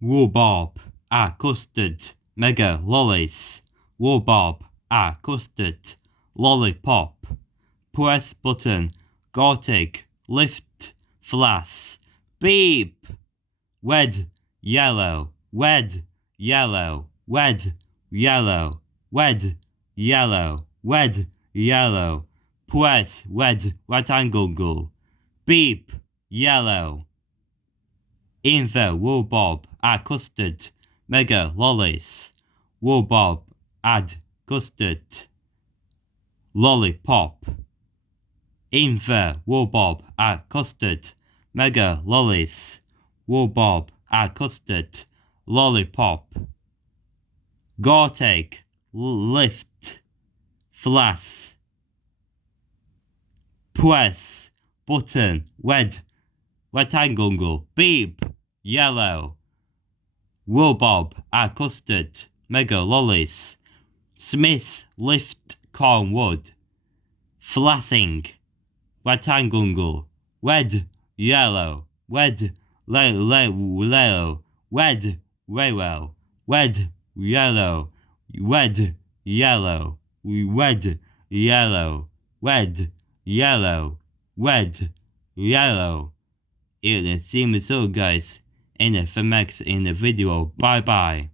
Rhubarb, custard, mega lollies. Rhubarb, custard, lollipop. Press button, Gartic, lift, flash, beep. Red, yellow, red, yellow, red, yellow, red, yellow, red, yellow. Press red rectangle, beep, yellow. Info Rhubarb, custard, mega lollies. Rhubarb, add custard, lollipop. Info Rhubarb, custard, mega lollies. Rhubarb, custard, lollipop. Gartic, lift, flash. Press button, red rectangle, beep, yellow. Rhubarb, custard, mega lollies. Smith, lift, corn wood. Flashing, rectangle, red, yellow, red, yellow, red, railroad, red, yellow, red, yellow, red, yellow, red, yellow, red, yellow. It seems so, guys. And for next in the video, bye bye.